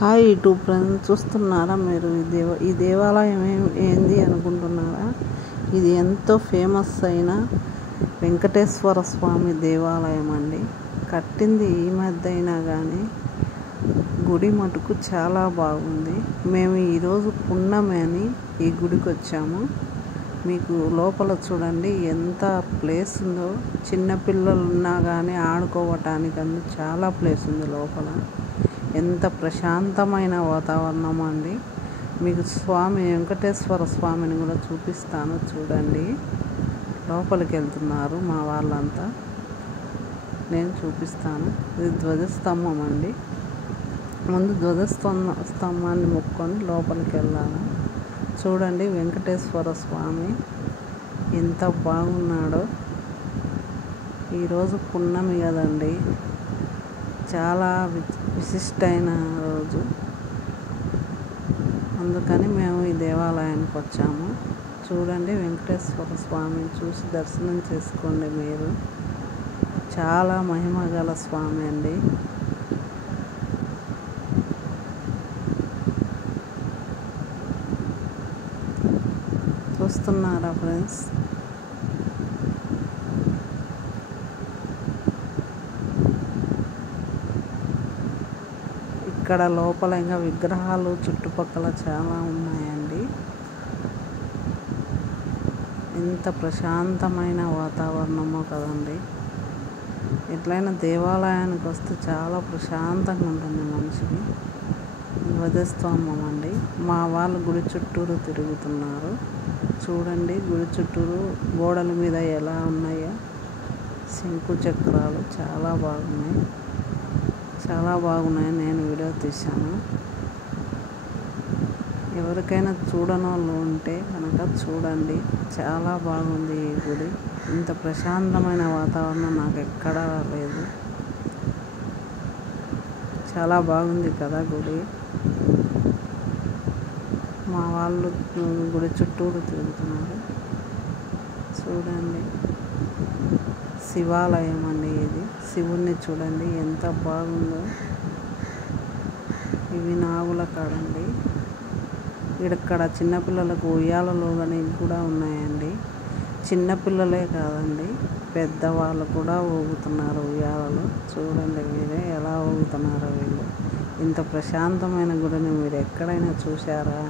Hi YouTube friends, చూస్తున్నారా మీరు? ఈ దేవాలయం ఏంది అనుకుంటున్నారా? ఇది ఎంతో ఫేమస్ అయిన వెంకటేశ్వర స్వామి దేవాలయం అండి. కట్టింది ఈ మధ్య అయినా కానీ గుడి మటుకు చాలా బాగుంది. మేము ఈరోజు పున్నమి అని ఈ గుడికి వచ్చాము. మీకు లోపల చూడండి ఎంత ప్లేస్ ఉందో. చిన్నపిల్లలు ఉన్నా కానీ ఆడుకోవటానికి చాలా ప్లేస్ ఉంది లోపల. ఎంత ప్రశాంతమైన వాతావరణం అండి. మీకు స్వామి వెంకటేశ్వర స్వామిని కూడా చూపిస్తాను చూడండి. లోపలికి వెళ్తున్నారు మా వాళ్ళంతా, నేను చూపిస్తాను. ఇది ధ్వజస్తంభం అండి. ముందు ధ్వజస్తంభాన్ని మొక్కుకొని లోపలికి వెళ్ళాలి. చూడండి వెంకటేశ్వర స్వామి ఎంత బాగున్నాడో. ఈరోజు పున్నమి కదండి, చాలా విశిష్టమైన రోజు. అందుకని మేము ఈ దేవాలయానికి వచ్చాము. చూడండి వెంకటేశ్వర స్వామిని చూసి దర్శనం చేసుకోండి. మీరు చాలా మహిమ గల స్వామి అండి. చూస్తున్నారా ఫ్రెండ్స్? ఇక్కడ లోపల ఇంకా విగ్రహాలు చుట్టుపక్కల చాలా ఉన్నాయండి. ఎంత ప్రశాంతమైన వాతావరణమో కదండి. ఎట్లయినా దేవాలయానికి వస్తే చాలా ప్రశాంతంగా ఉంటుంది మనిషికి. ధ్వజస్తంభం అండి. మా వాళ్ళు గుడి చుట్టూరు తిరుగుతున్నారు. చూడండి గుడి చుట్టూరు గోడల మీద ఎలా ఉన్నాయో శంకు చక్రాలు చాలా బాగున్నాయి. నేను వీడియో తీశాను. ఎవరికైనా చూడని వాళ్ళు ఉంటే కనుక చూడండి. చాలా బాగుంది ఈ గుడి. ఇంత ప్రశాంతమైన వాతావరణం నాకు ఎక్కడా లేదు. చాలా బాగుంది కదా గుడి. మా వాళ్ళు గుడి చుట్టూరు తిరుగుతున్నారు. చూడండి శివాలయం అండి ఇది. శివుణ్ణి చూడండి ఎంత బాగుందో. ఇవి నాగుల కాడండి. ఇక్కడ చిన్నపిల్లలకు ఉయ్యాలలు కానీ కూడా ఉన్నాయండి. చిన్నపిల్లలే కాదండి, పెద్దవాళ్ళు కూడా ఊగుతున్నారు ఉయ్యాలలు. చూడండి మీరే ఎలా ఊగుతున్నారో వీళ్ళు. ఇంత ప్రశాంతమైన గుడిని మీరు ఎక్కడైనా చూసారా?